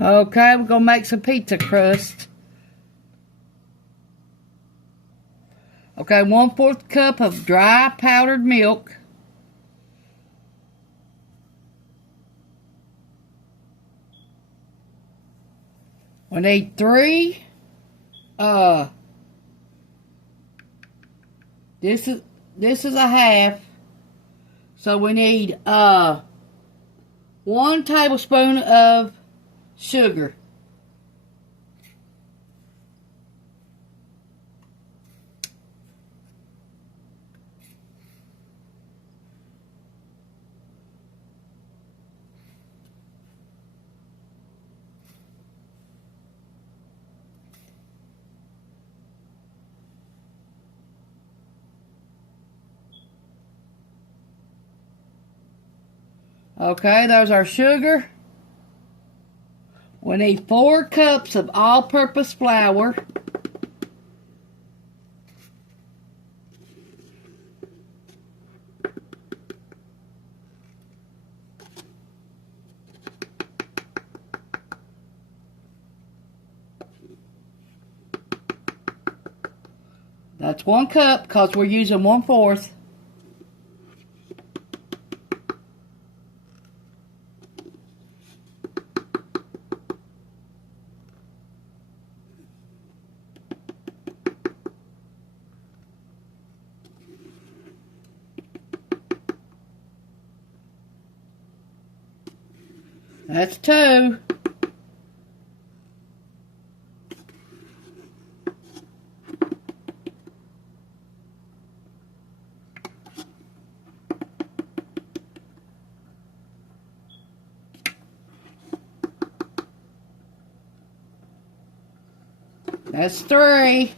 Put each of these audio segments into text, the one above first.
Okay, we're going to make some pizza crust. Okay, 1/4 cup of dry powdered milk. We need 3. This is a half. So we need 1 tablespoon of sugar. Okay, there's our sugar. We need 4 cups of all-purpose flour. That's 1 cup because we're using 1/4. That's 2. That's 3.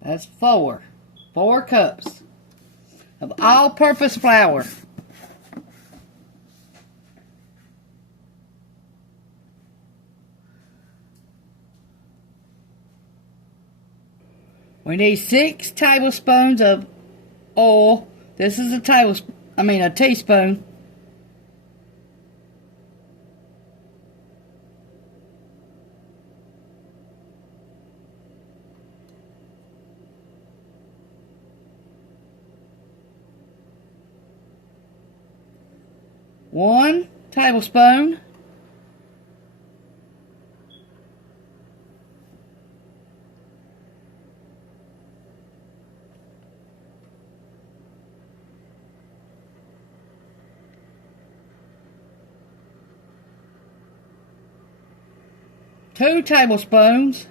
That's 4. 4 cups of all-purpose flour. We need 6 tablespoons of oil. This is a teaspoon. One tablespoon. Two tablespoons.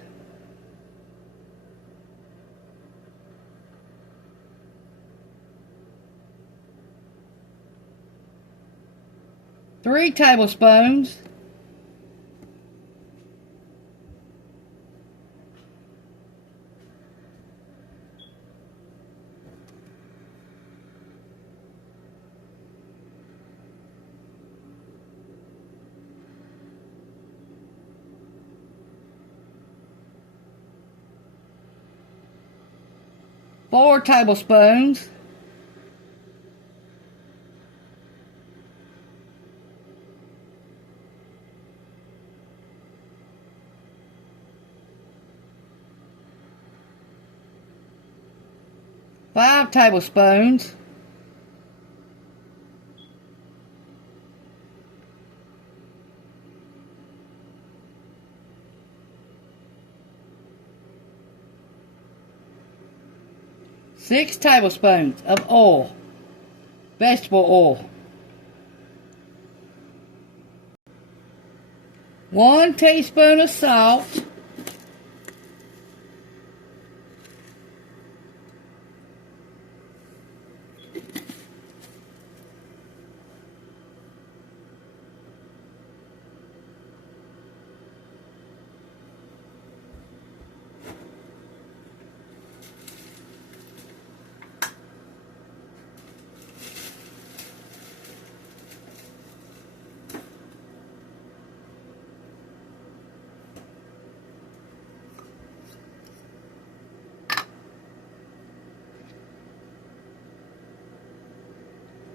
Three tablespoons. Four tablespoons. Five tablespoons. Six tablespoons of oil, vegetable oil. 1 teaspoon of salt.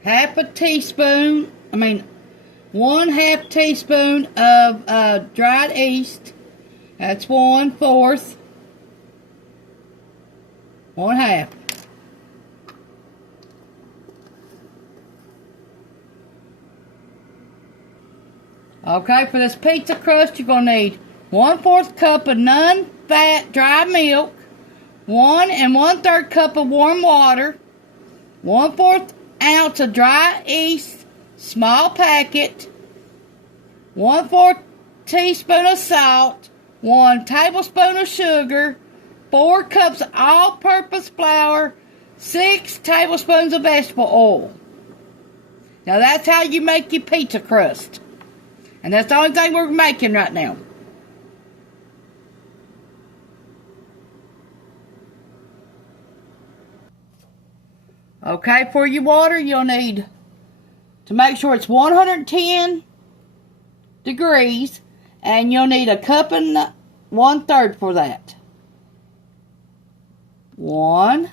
half a teaspoon, I mean 1/2 teaspoon of dried yeast. That's 1/4. 1/2. Okay, for this pizza crust, you're going to need 1/4 cup of non-fat dry milk, 1 1/3 cup of warm water, 1/4 ounce of dry yeast, small packet, 1/4 teaspoon of salt, 1 tablespoon of sugar, 4 cups of all-purpose flour, 6 tablespoons of vegetable oil. Now that's how you make your pizza crust. And that's the only thing we're making right now. Okay, for your water, you'll need to make sure it's 110 degrees, and you'll need a cup and 1/3 for that. 1,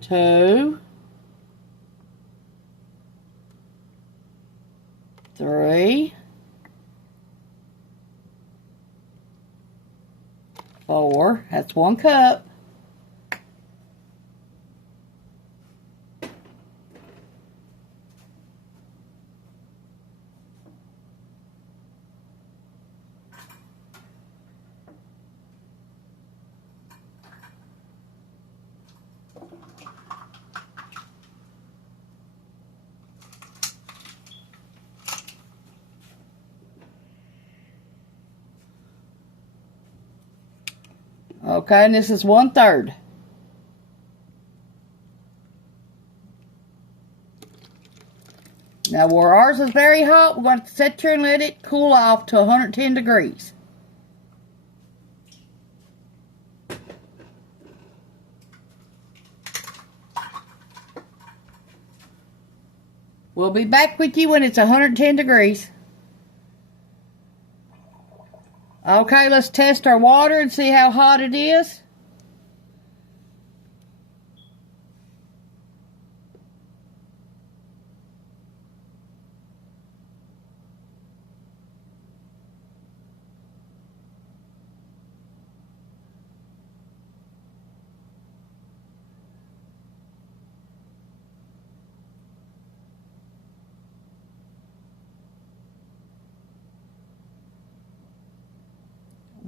2, 3, 4. That's 1 cup. Okay, and this is 1/3. Now, where ours is very hot, we're going to sit here and let it cool off to 110 degrees. We'll be back with you when it's 110 degrees. Okay, let's test our water and see how hot it is.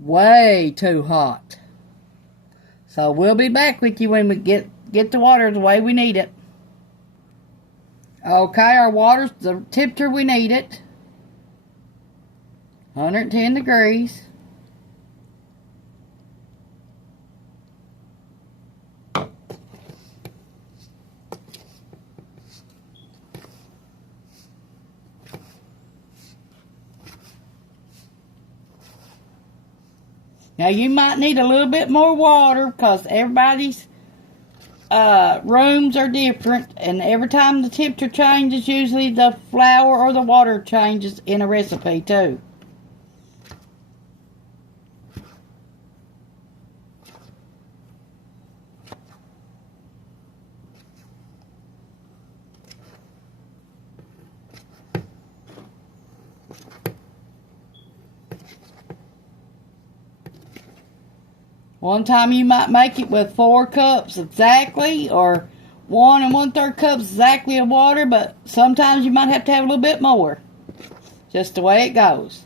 Way too hot. So we'll be back with you when we get the water the way we need it. Okay, our water's the temperature we need it. 110 degrees. Now you might need a little bit more water because everybody's rooms are different, and every time the temperature changes, usually the flour or the water changes in a recipe too. One time you might make it with 4 cups exactly, or 1 1/3 cups exactly of water, but sometimes you might have to have a little bit more. Just the way it goes.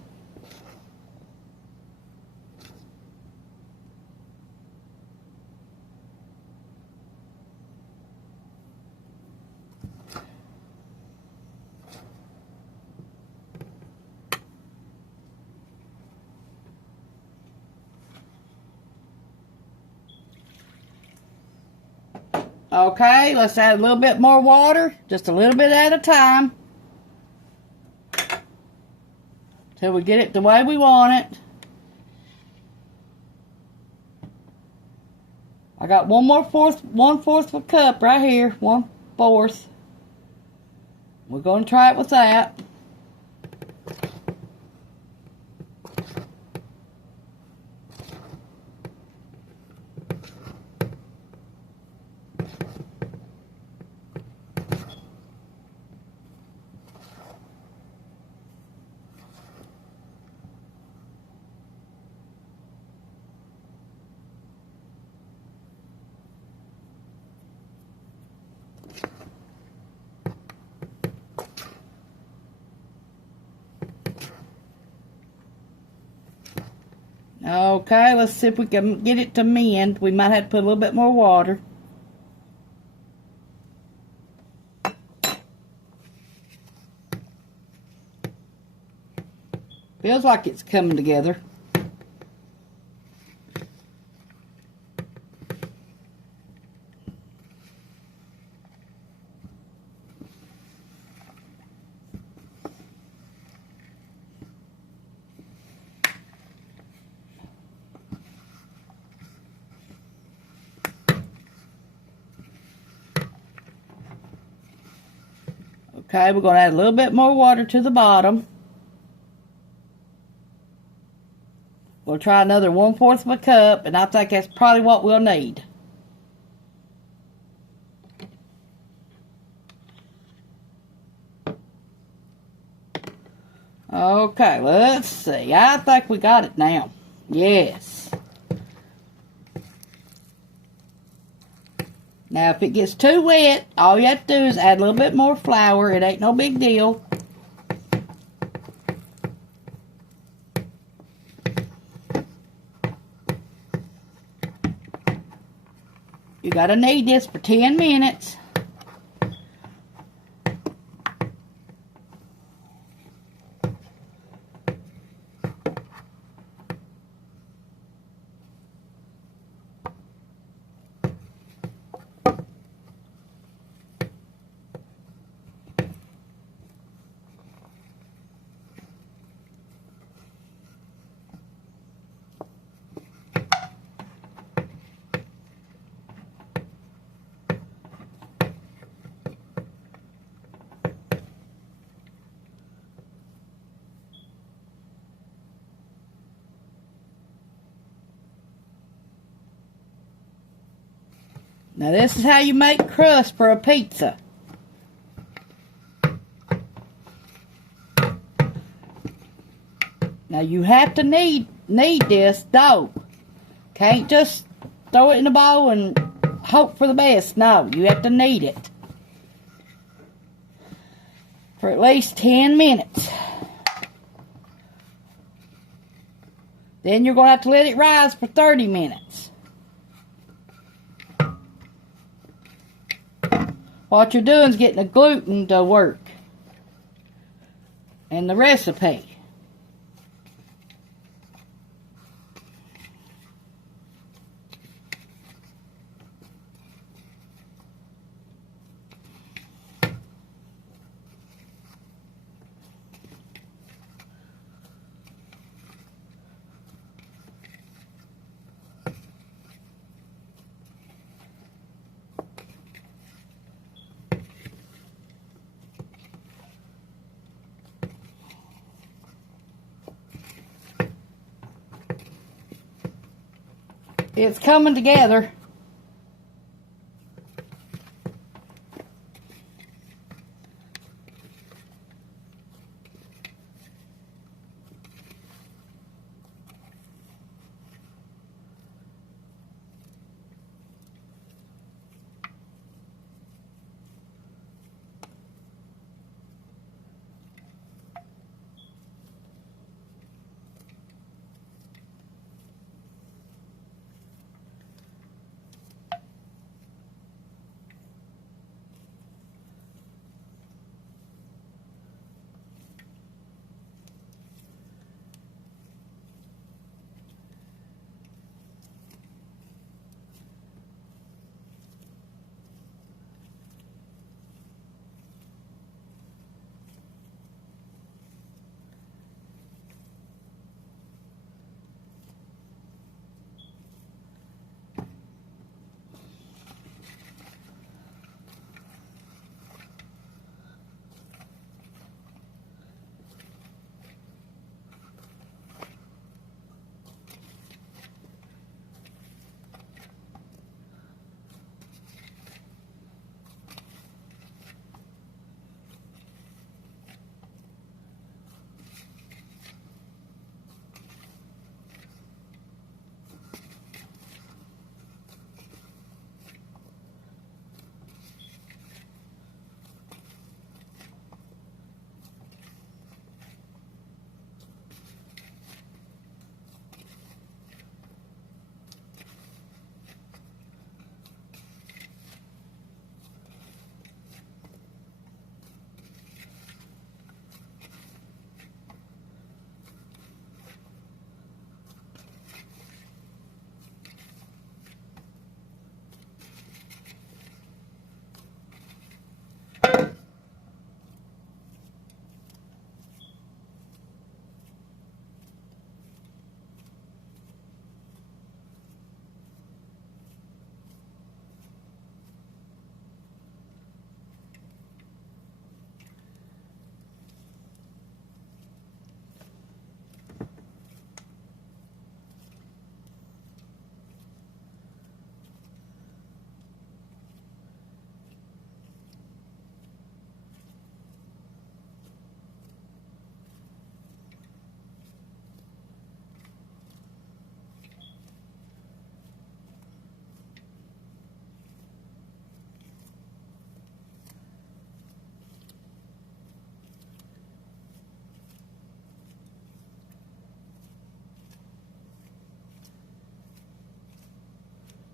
Okay, let's add a little bit more water, just a little bit at a time, till we get it the way we want it. I got 1/4 of a cup right here, 1/4. We're going to try it with that. Okay, let's see if we can get it to mend. We might have to put a little bit more water. Feels like it's coming together. Okay, we're going to add a little bit more water to the bottom. We'll try another 1/4 of a cup, and I think that's probably what we'll need. Okay, let's see. I think we got it now. Yes. Now, if it gets too wet, all you have to do is add a little bit more flour. It ain't no big deal. You gotta knead this for 10 minutes. Now this is how you make crust for a pizza. Now you have to knead this dough. Can't just throw it in a bowl and hope for the best. No, you have to knead it for at least 10 minutes. Then you're going to have to let it rise for 30 minutes. What you're doing is getting the gluten to work in the recipe. It's coming together.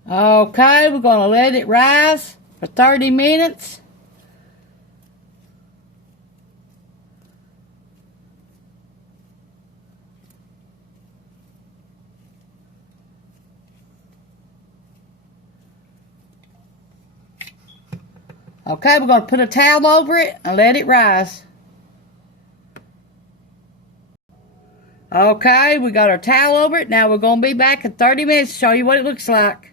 Okay, we're going to let it rise for 30 minutes. Okay, we're going to put a towel over it and let it rise. Okay, we got our towel over it. Now we're going to be back in 30 minutes to show you what it looks like.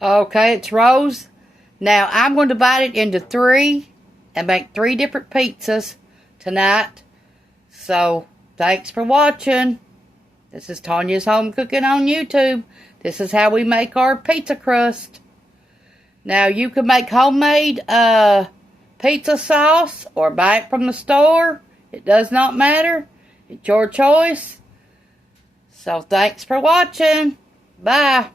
Okay, it's rose. Now I'm going to divide it into 3 and make 3 different pizzas tonight. So, thanks for watching. This is Tanya's Home Cooking on YouTube. This is how we make our pizza crust. Now, you can make homemade pizza sauce or buy it from the store. It does not matter. It's your choice. So, thanks for watching. Bye.